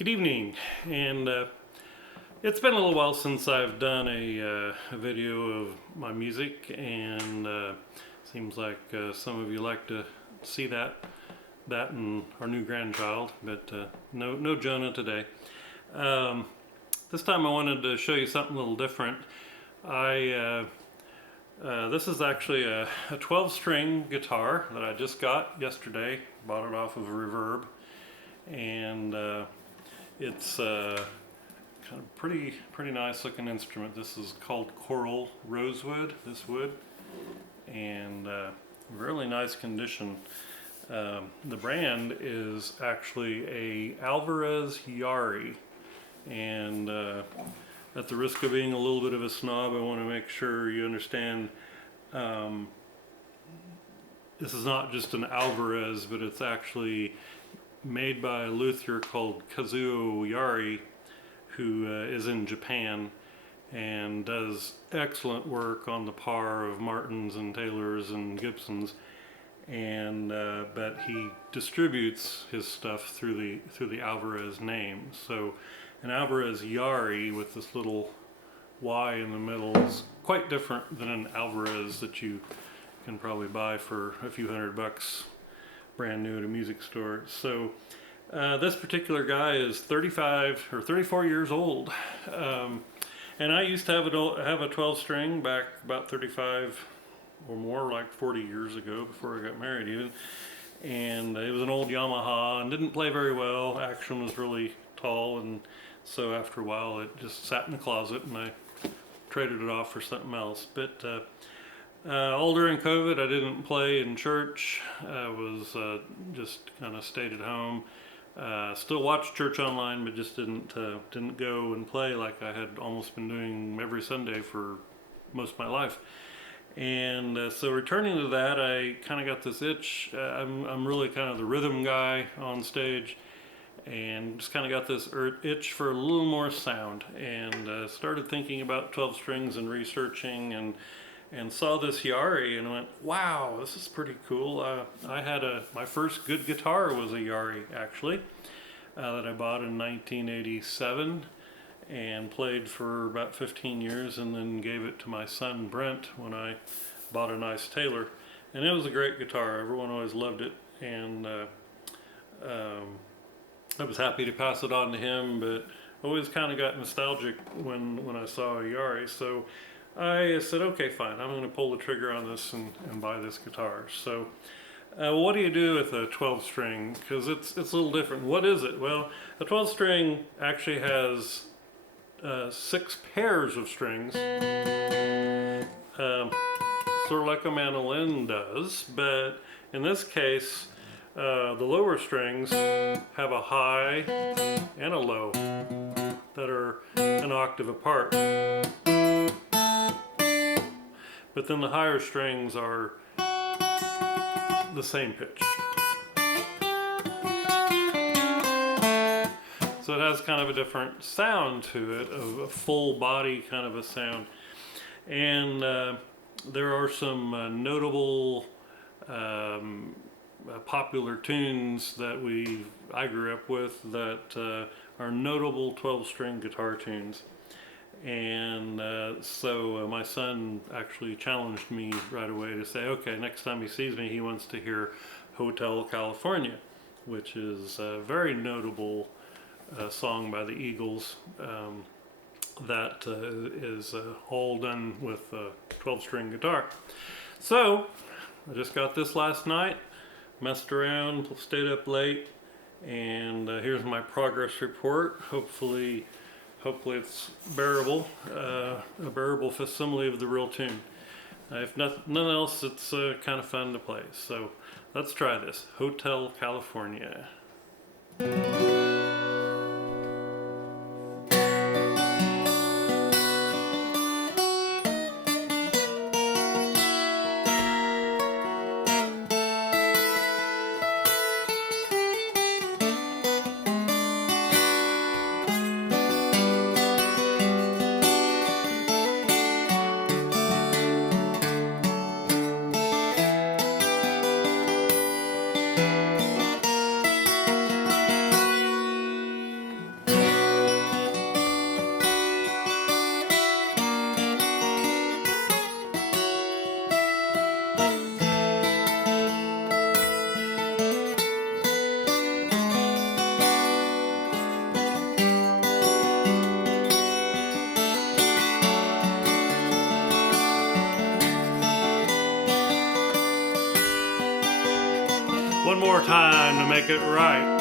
Good evening, and it's been a little while since I've done a video of my music, and seems like some of you like to see that and our new grandchild, but no Jonah today. This time I wanted to show you something a little different. This is actually a 12-string guitar that I just got yesterday. Bought it off of Reverb, and it's kind of pretty nice looking instrument. This is called coral rosewood, this wood, and really nice condition. The brand is actually a Alvarez Yairi, and at the risk of being a little bit of a snob, I want to make sure you understand this is not just an Alvarez, but it's actually made by a luthier called Kazuo Yairi, who is in Japan and does excellent work on the par of Martins and Taylors and Gibsons, and but he distributes his stuff through the Alvarez name. So an Alvarez Yairi with this little Y in the middle is quite different than an Alvarez that you can probably buy for a few $100 brand new at a music store. So this particular guy is 35 or 34 years old, and I used to have a 12-string back about 35 or more, like 40 years ago, before I got married even. And it was an old Yamaha and didn't play very well. Action was really tall, and so after a while it just sat in the closet and I traded it off for something else. But all during COVID I didn't play in church. I was just kind of stayed at home. Still watched church online, but just didn't go and play like I had almost been doing every Sunday for most of my life. And so returning to that, I kind of got this itch. I'm really kind of the rhythm guy on stage, and just kind of got this itch for a little more sound, and started thinking about 12 strings and researching, and saw this Yairi and went, wow, this is pretty cool. I had my first good guitar was a Yairi, actually, that I bought in 1987 and played for about 15 years, and then gave it to my son Brent when I bought a nice Taylor. And it was a great guitar. Everyone always loved it, and I was happy to pass it on to him, but always kind of got nostalgic when I saw a Yairi. So I said, okay, fine, I'm going to pull the trigger on this and buy this guitar. So what do you do with a 12-string? Because it's a little different. What is it? Well, a 12-string actually has 6 pairs of strings, sort of like a mandolin does, but in this case, the lower strings have a high and a low that are an octave apart. But then the higher strings are the same pitch. So it has kind of a different sound to it, a full body kind of a sound. And there are some notable popular tunes that I grew up with that are notable 12-string guitar tunes. And so my son actually challenged me right away to say, okay, next time he sees me, he wants to hear Hotel California, which is a very notable song by the Eagles that is all done with a 12-string guitar. So I just got this last night, messed around, stayed up late, and here's my progress report. Hopefully it's bearable, a bearable facsimile of the real tune. If nothing else, it's kind of fun to play. So let's try this. Hotel California. more time to make it right.